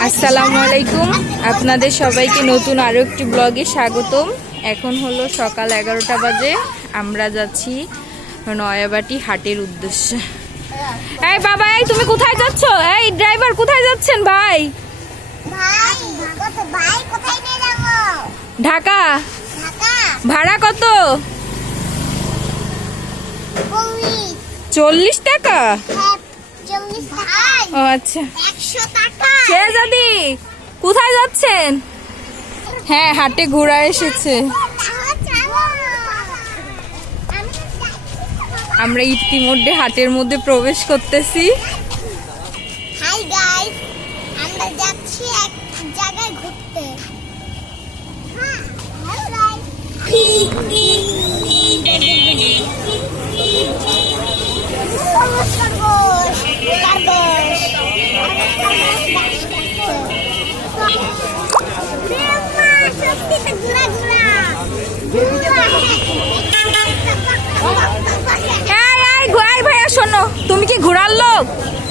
আসসালামু আলাইকুম, আপনাদের সবাইকে নতুন আরো একটি ব্লগে স্বাগতম। এখন হলো সকাল 11টা বাজে। আমরা যাচ্ছি নয়াবাটি হাটের উদ্দেশ্যে। এই বাবা, এই তুমি কোথায় যাচ্ছ? এই ড্রাইভার কোথায় যাচ্ছেন ভাই? ঢাকা। ভাড়া কত? 40 টাকা। ও আচ্ছা, শেহজাদি কোথায় যাচ্ছেন? হ্যাঁ, হাটে ঘোরা এসেছে। আমরা ইতিমধ্যে হাটের মধ্যে প্রবেশ করতেছি। হাই গাইস, আমরা যাচ্ছি এক জায়গায় ঘুরতে। হ্যাঁ, হ্যালো গাইস। ভাইয়া শোনো, তুমি কি ঘোরার লোক?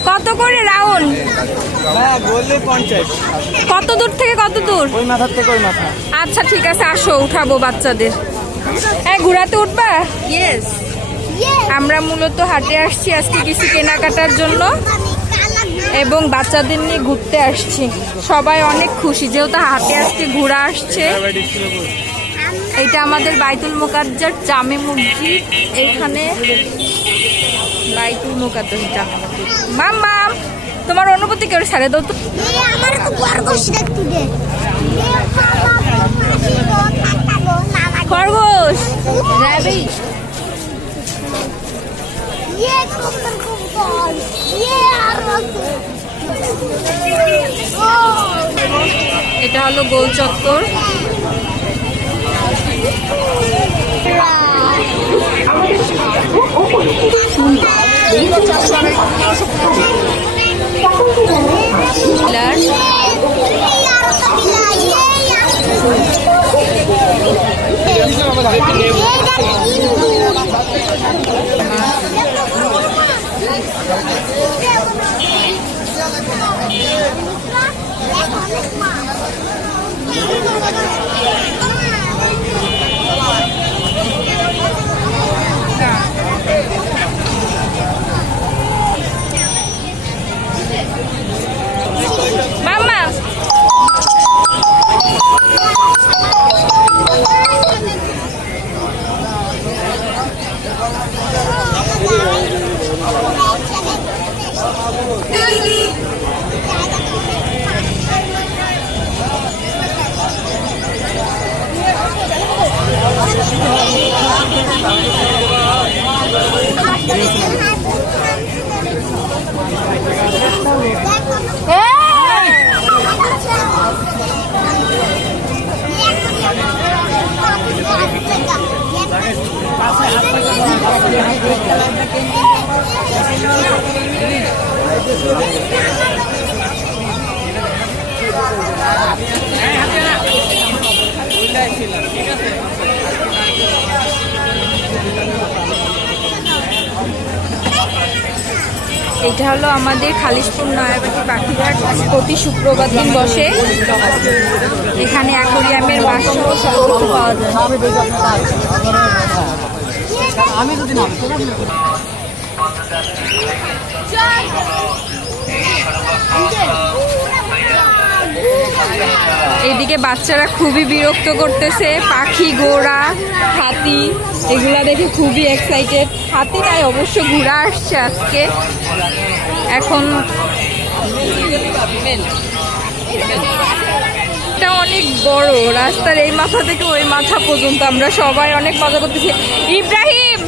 কত করে রাউন্ড? কত দূর থেকে কত দূর? ওই মাথা থেকে ওই মাথা। আচ্ছা ঠিক আছে, আসো উঠাবো বাচ্চাদের। হ্যাঁ, ঘোরাতে উঠবা? ইয়েস। আমরা মূলত হাটে আসছি আজকে কিছু কেনাকাটার জন্য এবং বাচ্চাদের নিয়ে ঘুরতে আসছি। সবাই অনেক খুশি যেহেতু হাটে আজকে ঘোরা আসছে। এটা আমাদের বাইতুল মুকাদ্দাস জামে মসজিদ। এখানে বাইতুল মুকাদ্দাস জামে মসজিদ। মাম, তোমার অনুভূতি কেউ ছাড়ে দাও তো। আমার তো খরগোশ দেখতে দে। খরগোশ, র‍্যাবিট। এটা হলো গোল চত্বর। মামা, এটা হলো আমাদের খালিশপুর নয়াবাটি পাখিঘাট। প্রতি শুক্রবার দিন বসে। এখানে অ্যাকোরিয়ামের মাছ সব কিছু পাওয়া যায়। এইদিকে বাচ্চারা খুবই বিরক্ত করতেছে। পাখি, ঘোড়া, হাতি এগুলা দেখে খুবই এক্সাইটেড। হাতি নাই অবশ্য, ঘোড়া আসছে আজকে। এখন এটা অনেক বড়, রাস্তার এই মাথা থেকে ওই মাথা পর্যন্ত। আমরা সবাই অনেক মজা করতেছি। ইব্রাহিম,